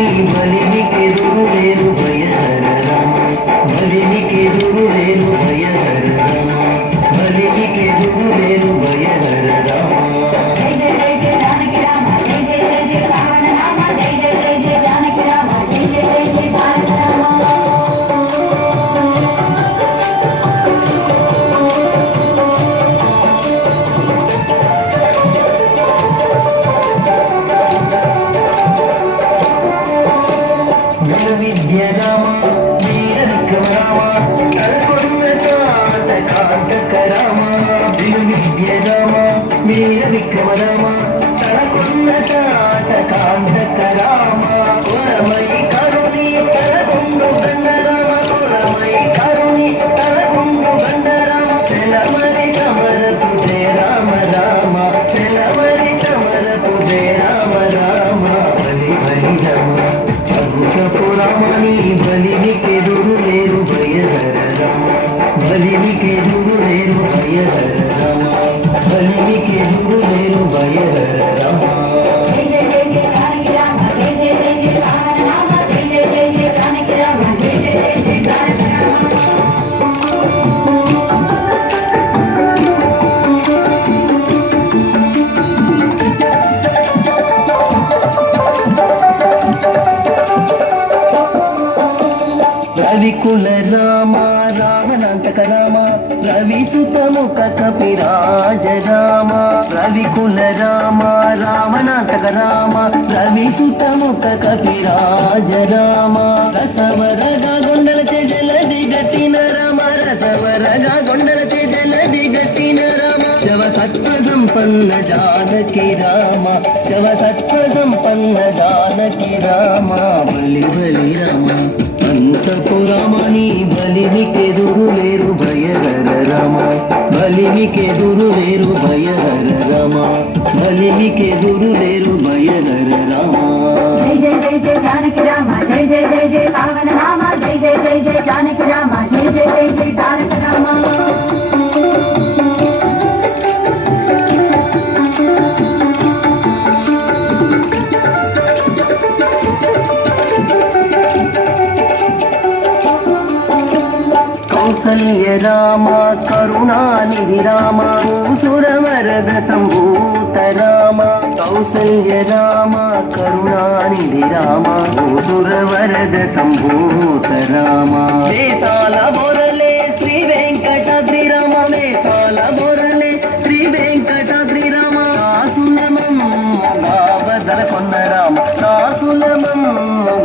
రామాని బలిమికెదురు లేరు భయహర రామ బలిమికెదురు లేరు భయహర రామ బలిమికెదురు లేరు భయహర రామ జై జై జై జై జానకి రామ జై జై జై జై రావణ రామ జై జై జై జై జానకి రామ జై జై జై జై తారక రామ విద్య రామ వీర విక్రమ రామ తలకొడున్న కాంటక రామ విద్య రామ వీర విక్రమ రామ తలకొడున్న కాంటక రామ కులమై కరుణి తలకొండు గండ రామ కులమై కరుణి తలకొండు గండ రామ తెలమరి సమరపు జయ రామ రామ తెలమరి సమరపు జయ రామ రామ బలి బలి రామ రామని బలిమికెదురు లేరు భయహర రామ బలిమికెదురు లేరు భయహర రామ బలిమికెదురు లేరు భయహర రామ జై జై జై జై జానకి రామ జై జై జై జై రావణ రామ జై జై జై జై జానకి రామ జై జై జై జై తారక రామ రవికుల రామ రావణాంతక రామ రవిసుతముఖ కపిరాజ రామ రవికుల రామ రావణాంతక రామ రవిసుతముఖ కపిరాజ రామ రసవరగా గొండలచే జలది గట్టిన రామ రసవరగా గొండలచే జలది గట్టిన రామ జవ సత్వ సంపన్న జానకి రామ జవ సత్వ సంపన్న జానకి రామ బలి బలి రామ అంతపురమని బలిమికెదురు లేరు భయహర రామ బలిమికెదురు లేరు భయహర రామ బలిమికెదురు లేరు భయహర రామ జై జై జై జై జానకి రామ జై జై జై జై రావణ రామ జై జై జై జై జానకి రామ జై జై జై జై తారక రామ కౌసల్య రామ కరుణానిధి రామ సురవరద సంభూత రామ కౌసల్య రామ కరుణానిధి రామ సురవరద సంభూత రామ దేశాల బొరలే శ్రీ వెంకటాద్రి రామ దేశాల బొరలే శ్రీ వెంకటాద్రి రామ గాబదల కొన్న రామ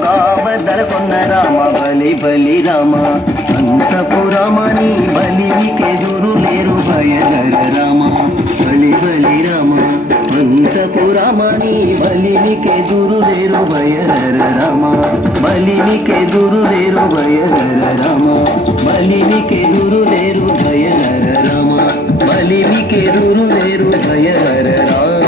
గాబదల కొన్న రామ బలి బలి రామ అంతపురమని బలిమికెదురు లేరు భయహర రామ బలి బలి రామ అంతపురమని బలిమికెదురు లేరు భయహర రామ బలిమికెదురు లేరు భయహర రామ బలిమికెదురు లేరు భయహర రామ బలిమికెదురు లేరు భయహర రామ